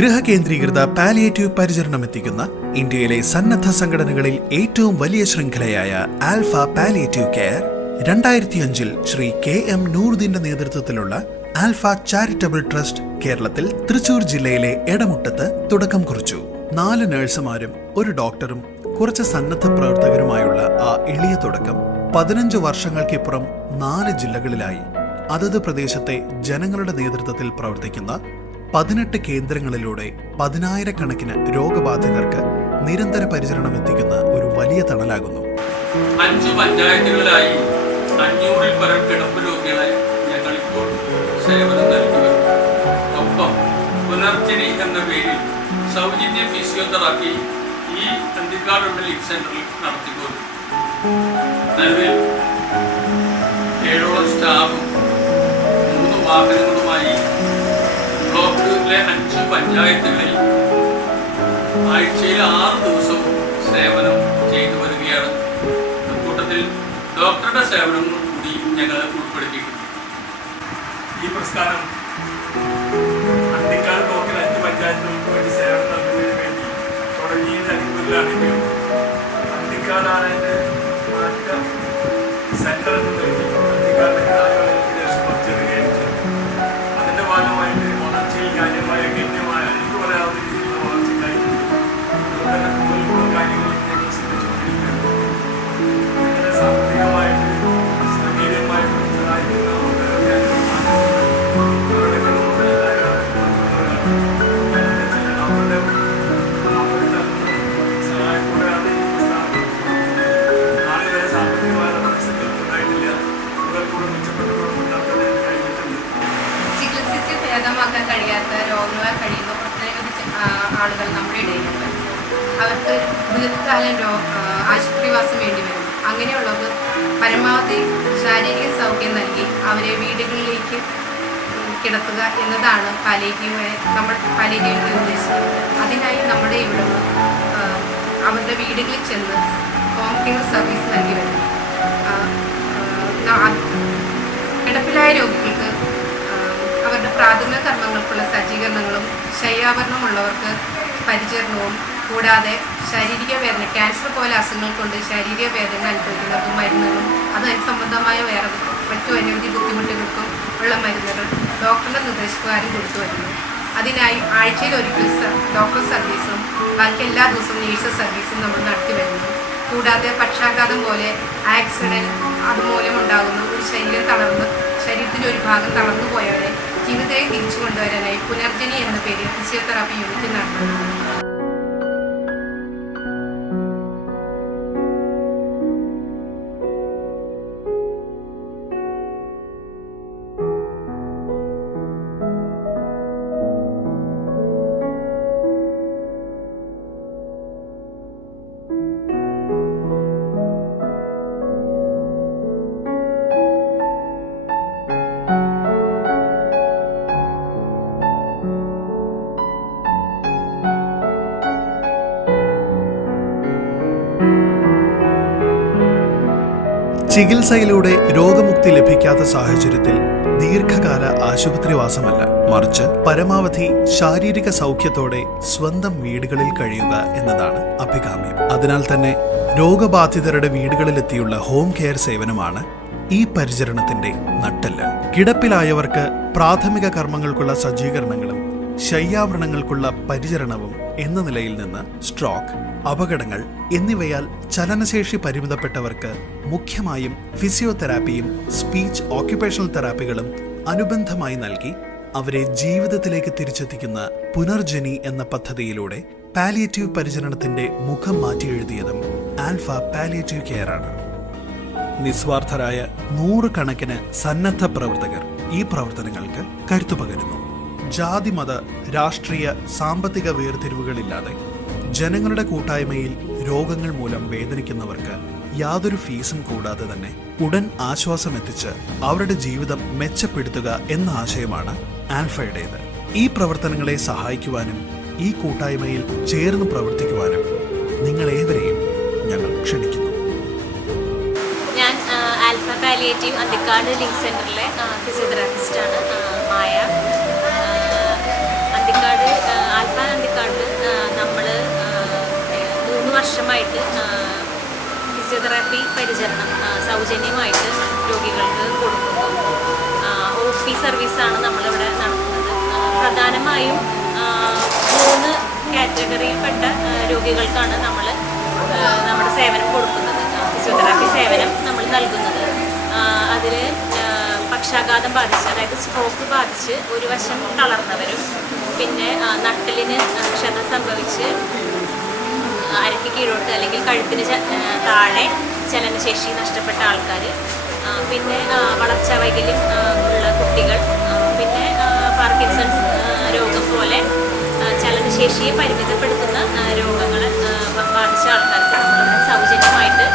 ഗൃഹകേന്ദ്രീകൃത palliative പരിചരണം എത്തിക്കുന്ന ഇന്ത്യയിലെ സന്നദ്ധ സംഘടനകളിൽ ഏറ്റവും വലിയ ശൃംഖലയായ Alpha Palliative Care 2005 Shri KM നൂറുദ്ദീന്റെ നേതൃത്വത്തിലുള്ള ആൽഫ ചാരിറ്റബിൾ ട്രസ്റ്റ് കേരളത്തിൽ തൃശൂർ ജില്ലയിലെ എടമുട്ടത്ത് തുടക്കം കുറിച്ചു. 4 നഴ്സുമാരും ഒരു ഡോക്ടറും കുറച്ച് സന്നദ്ധ പ്രവർത്തകരുമായുള്ള ആ എളിയ തുടക്കം 15 വർഷങ്ങൾക്കിപ്പുറം 4 ജില്ലകളിലായി അതത് പ്രദേശത്തെ ജനങ്ങളുടെ നേതൃത്വത്തിൽ പ്രവർത്തിക്കുന്ന 18 കേന്ദ്രങ്ങളിലൂടെ 10,000-കണക്കിന് രോഗബാധിതർക്ക് നിരന്തര പരിചരണം എത്തിക്കുന്ന ഒരു വലിയ തണലാകുന്നു. 5 പഞ്ചായത്തുകളിലായി 500-ൽ പരം കിടപ്പ് രോഗികളെ ഞങ്ങളിപ്പോൾ സേവനം നൽകി വരുന്നു. ഒപ്പം പുനർജനി എന്ന പേരിൽ സൗജന്യ ഫിസിയോതെറാപ്പി ഈ അന്തിക്കാട് മെഡിക്കൽ സെന്ററിൽ നടത്തിക്കൊണ്ടു. നിലവിൽ 7ഓളം സ്റ്റാഫും 3 വാഹനങ്ങളുമായി ബ്ലോക്കിലെ 5 പഞ്ചായത്തുകളിൽ ആഴ്ചയിൽ 6 ദിവസവും സേവനം ചെയ്തു വരികയാണ്. കൂട്ടത്തിൽ ഡോക്ടറുടെ സേവനം കൂടി ഞങ്ങൾ ഉൾപ്പെടുത്തിയിട്ടുണ്ട്. ഈ പ്രസ്ഥാനം അന്തിക്കാട് ബ്ലോക്കിൽ 5 പഞ്ചായത്തുകൾക്ക് വേണ്ടി സേവനം നൽകുന്നതിന് വേണ്ടി തുടങ്ങിയത് അരിമ്പൂരിലാണെങ്കിലും അന്തിക്കാടാണ് എൻ്റെ ആദ്യ സെന്റർ എന്ന് നൽകി അന്തിക്കാടിൻ്റെ ആളുകളേക്ക് കുറച്ചെടുക്കുകയും ചെയ്തു. അതിൻ്റെ ഭാഗമായിട്ട് വളർച്ചയിൽ കാര്യമായ ഗണ്യമായ എനിക്ക് പറയാവുന്ന രീതിയിലുള്ള വളർച്ചയ്ക്കായിരുന്നു. അതുകൊണ്ട് തന്നെ കൂടുതൽ കാര്യങ്ങൾ ഞങ്ങൾ ശ്രദ്ധിച്ചുകൊണ്ടിരിക്കുകയാണ്. അങ്ങനെ സാമ്പത്തികമായിട്ട് സാങ്കേതികമായിട്ട് സഹായിക്കുന്ന ഭേദമാക്കാൻ കഴിയാത്ത രോഗങ്ങളാൽ കഴിയുന്ന ഒട്ടനവധി ആളുകൾ നമ്മുടെ ഇടയിലുണ്ട്. അവർക്ക് ദീർഘകാലം ആശുപത്രിവാസം വേണ്ടി വരും. അങ്ങനെയുള്ളവർ പരമാവധി ശാരീരിക സൗഖ്യം നൽകി അവരെ വീടുകളിലേക്ക് കിടത്തുക എന്നതാണ് നമ്മൾ പാലിയേറ്റീവ് ഉദ്ദേശിക്കുന്നത്. അതിനായി നമ്മുടെ ഇവിടെ അവരുടെ വീടുകളിൽ ചെന്ന് ഹോം കെയർ സർവീസ് നൽകി വരുന്നു. കിടപ്പിലായ രോഗികൾക്ക് അവരുടെ പ്രാഥമിക കർമ്മങ്ങൾക്കുള്ള സജ്ജീകരണങ്ങളും ശയ്യാവരണമുള്ളവർക്ക് പരിചരണവും കൂടാതെ ശാരീരിക വേദന, ക്യാൻസർ പോലെ അസുഖങ്ങൾ കൊണ്ട് ശാരീരിക വേദന അനുഭവിക്കുന്നവർക്കും മരുന്നുകളും സംബന്ധമായ വേറെ മറ്റു അനവധി ബുദ്ധിമുട്ടുകൾക്കും ഉള്ള മരുന്നുകൾ ഡോക്ടറുടെ നിർദ്ദേശപ്രകാരം കൊടുത്തു വരുന്നു. അതിനായി ആഴ്ചയിൽ ഒരിക്കൽ ഡോക്ടർ സർവീസും ബാക്കി എല്ലാ ദിവസവും നേഴ്സ് സർവീസും നമ്മൾ നടത്തി വരുന്നു. കൂടാതെ പക്ഷാഘാതം പോലെ ആക്സിഡൻറ്റ് അതുമൂലം ഉണ്ടാകുന്ന ഒരു ശരീരത്തിൻ്റെ ഒരു ഭാഗം തളർന്നു പോയവരെ ജീവിതത്തെ തിരിച്ചു കൊണ്ടുവരാനായി പുനർജനി എന്ന പേരിൽ ഫിസിയോതെറാപ്പി യൂണിറ്റ് നടത്തുന്നു. ചികിത്സയിലൂടെ രോഗമുക്തി ലഭിക്കാത്ത സാഹചര്യത്തിൽ ദീർഘകാല ആശുപത്രിവാസമല്ല, മറിച്ച് പരമാവധി ശാരീരിക സൗഖ്യത്തോടെ സ്വന്തം വീടുകളിൽ കഴിയുക എന്നതാണ് അഭികാമ്യം. അതിനാൽ തന്നെ രോഗബാധിതരുടെ വീടുകളിലെത്തിയുള്ള ഹോം കെയർ സേവനമാണ് ഈ പരിചരണത്തിന്റെ നട്ടെല്ല്. കിടപ്പിലായവർക്ക് പ്രാഥമിക കർമ്മങ്ങൾക്കുള്ള സജ്ജീകരണങ്ങളും ശയ്യാവരണങ്ങൾക്കുള്ള പരിചരണവും എന്ന നിലയിൽ നിന്ന് സ്ട്രോക്ക്, അപകടങ്ങൾ എന്നിവയാൽ ചലനശേഷി പരിമിതപ്പെട്ടവർക്ക് മുഖ്യമായും ഫിസിയോതെറാപ്പിയും സ്പീച്ച് ഓക്യുപേഷണൽ തെറാപ്പികളും അനുബന്ധമായി നൽകി അവരെ ജീവിതത്തിലേക്ക് തിരിച്ചെത്തിക്കുന്ന പുനർജനി എന്ന പദ്ധതിയിലൂടെ പാലിയേറ്റീവ് പരിചരണത്തിന്റെ മുഖം മാറ്റിയെഴുതിയതും ആൽഫ പാലിയേറ്റീവ് കെയർ ആണ്. നിസ്വാർത്ഥരായ 100 കണക്കിന് സന്നദ്ധ പ്രവർത്തകർ ഈ പ്രവർത്തനങ്ങൾക്ക് കരുത്തു പകരുന്നു. ജാതി, മത, രാഷ്ട്രീയ, സാമ്പത്തിക വേർതിരിവുകളില്ലാതെ ജനങ്ങളുടെ കൂട്ടായ്മയിൽ രോഗങ്ങൾ മൂലം വേദനിക്കുന്നവർക്ക് യാതൊരു ഫീസും കൂടാതെ തന്നെ ഉടൻ ആശ്വാസമെത്തിച്ച് അവരുടെ ജീവിതം മെച്ചപ്പെടുത്തുക എന്ന ആശയമാണ് ആൽഫയുടേത്. ഈ പ്രവർത്തനങ്ങളെ സഹായിക്കുവാനും ഈ കൂട്ടായ്മയിൽ ചേർന്ന് പ്രവർത്തിക്കുവാനും നിങ്ങളേവരെയും ഞങ്ങൾ ക്ഷണിക്കുന്നു. ഞാൻ ആൽഫ പാലിയേറ്റീവ് അന്തിക്കാട് ലിങ്ക് സെന്ററിലെ ഫിസിയോതെറാപ്പിസ്റ്റാണ് മായ. അന്തിക്കാട് ആൽഫ വർഷമായിട്ട് ഫിസിയോതെറാപ്പി പരിചരണം സൗജന്യമായിട്ട് രോഗികൾക്ക് കൊടുക്കുന്നു. OP സർവീസാണ് നമ്മളിവിടെ നടത്തുന്നത്. പ്രധാനമായും 3 കാറ്റഗറിയിൽപ്പെട്ട രോഗികൾക്കാണ് നമ്മൾ നമ്മുടെ സേവനം കൊടുക്കുന്നത്, ഫിസിയോതെറാപ്പി സേവനം നമ്മൾ നൽകുന്നത്. അതിൽ പക്ഷാഘാതം ബാധിച്ച്, അതായത് സ്ട്രോക്ക് ബാധിച്ച് ഒരു വശം തളർന്നവരും, പിന്നെ നട്ടലിന് ക്ഷതം സംഭവിച്ച് അരയ്ക്ക് കീഴോട്ട് അല്ലെങ്കിൽ കഴുത്തിന് താഴെ ചലനശേഷി നഷ്ടപ്പെട്ട ആൾക്കാർ, പിന്നെ വളർച്ചാ വൈകല്യം ഉള്ള കുട്ടികൾ, പിന്നെ പാർക്കിൻസൺസ് രോഗം പോലെ ചലനശേഷിയെ പരിമിതപ്പെടുത്തുന്ന രോഗങ്ങൾ ബാധിച്ച ആൾക്കാർക്ക് നമ്മളിവിടെ സൗജന്യമായിട്ട്